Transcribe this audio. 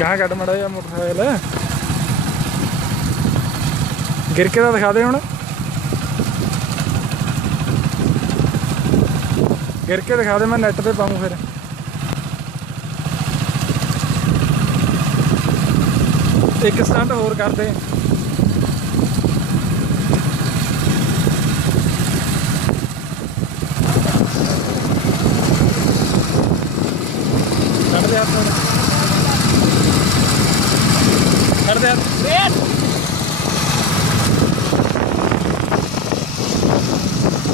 ਗਾਂ ਕੱਢ ਮੜਾ ਜਿਹਾ ਮੋਟਰਸਾਈਕਲ ਗਿਰ ਕੇ ਤਾਂ ਦਿਖਾ ਦੇ ਹੁਣ ਗਿਰ ਕੇ ਦਿਖਾ ਦੇ ਮੈਂ ਨੈੱਟ ਤੇ ਪਾਊਂ ਫਿਰ ਇੱਕ ਸਟੰਟ ਹੋਰ ਕਰਦੇ ਕੱਢ ਦੇ ਹੱਥ ਕੱਢ ਦੇ ਹੱਥ